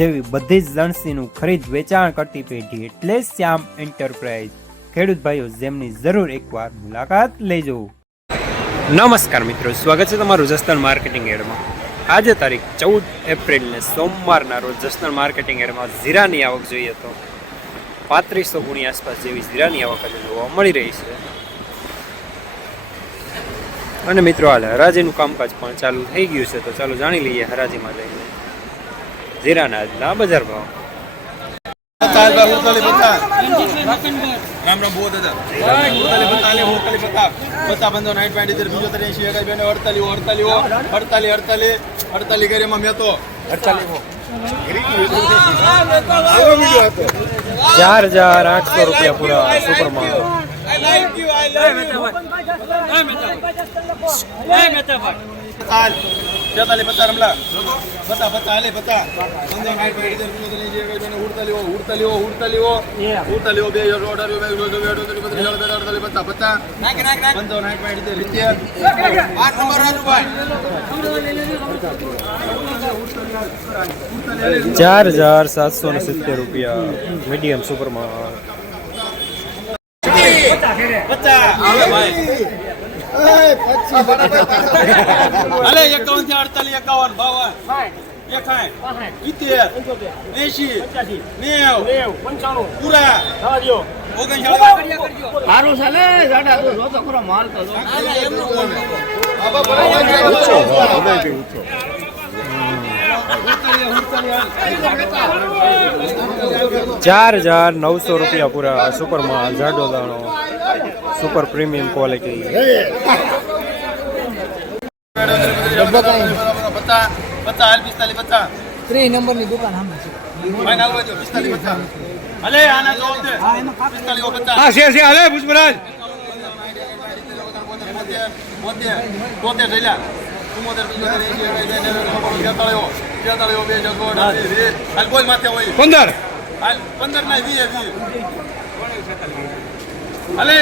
જેવી બધી જ લણસીનું ખરીદ વેચાણ કરતી પેઢી એટલે શ્યામ એન્ટરપ્રાઇઝ. ખેડૂત ભાઈઓ, જેમની જરૂર એકવાર મુલાકાત લેજો. નમસ્કાર મિત્રો, સ્વાગત છે તમારું જસદણ માર્કેટિંગ એડમાં. આજે તારીખ ચૌદ એપ્રિલને સોમવારના રોજ જસદણ માર્કેટિંગ એડમાં જીરાની આવક જોઈએ તો પાંત્રીસો ગુણી આસપાસ જેવી જીરાની આવક આજે જોવા મળી રહી છે. અને મિત્રો, હાલ હરાજીનું કામકાજ પણ ચાલુ થઈ ગયું છે, તો ચાલો જાણી લઈએ હરાજીમાં જઈને. જીરાના આજના બજાર ભાવ રામ રામ. બહુ દાદા પંદર સાઠ પાંચ ઇતેર બીજો ત્રણ એંશી એકાઈ બેને અડતાલીસ અડતાલીસ અડતાલીસ અડતાલીસ કરી એમાં મેં તો ચાર હજાર આઠસો રૂપિયા પૂરા સુપરમાં પચાસ તેતાલીસ પચાસ રમલા પચાસ પચાસ હાલે પચાસ પંદર સાઠ પાંચ ઇતેર બીજો ત્રણ એંશી એકાઈ બેને ઉડતાલીસ ઉડતાલીસ ઉડતાલીસ ઉડતાલીસ બે હજાર અઢાર બે હજાર બે હજાર અડતાલીસ પચાસ અડતાલીસ પચાસ પચાસ પંદર સાઠ પાંચ ઇતેર સિત્તેર આઠ નંબર રાજુભાઈ ચાર હજાર સાતસો ને સિત્તેર રૂપિયા મીડિયમ સુપરમાં અલે એકાવનથી અડતાલીસ એકાવન બાવન. ઇતેર એસી નેવ. પૂરા. સારું છે ને જાડા તો જો તો ખરો માલ તો ચાર હજાર નવસો રૂપિયા પૂરા સુપરમાં જાડો દાણો. સુપર પ્રીમિયમ ક્વોલિટી ત્રીસ નંબરની દુકાન સામે છે. જો છે છે હાલે હોય પંદર. પંદર ના વીએ વીએ. વીએ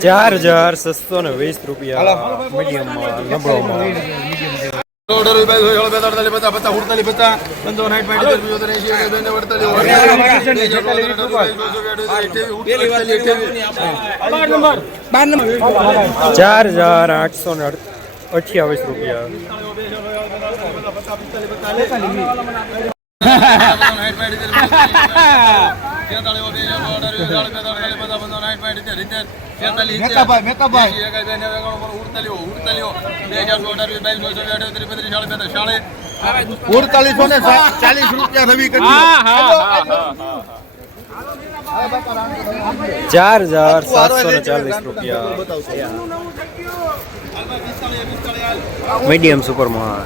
ચાર હજાર સસ્તો ને વીસ રૂપિયા મીડિયમમાં નબળોમાં ચાર હજાર આઠસો ને અઠ્યાવીસ રૂપિયા. ઉડતાલીસો ને ચાલીસ રૂપિયા રવિ કરી ચાર હજાર સાતસો ને ચાલીસ રૂપિયા. મીડિયમ સુપરમાં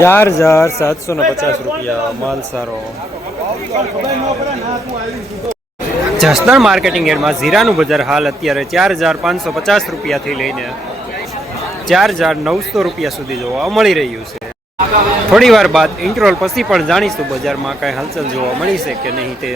ચાર હજાર સાતસો ને પચાસ રૂપિયા માલ સારો જસદણ માર્કેટિંગ એડમાં જીરાનું બજાર હાલ અત્યારે ચાર હજાર પાંચસો પચાસ રૂપિયાથી લઈને ચાર હજાર નવસો રૂપિયા સુધી જોવા મળી રહ્યું છે. થોડી વાર બાદ ઇન્ટ્રોલ પછી પણ જાણીશું બજારમાં કઈ હલચલ જોવા મળી છે કે નહીં તે.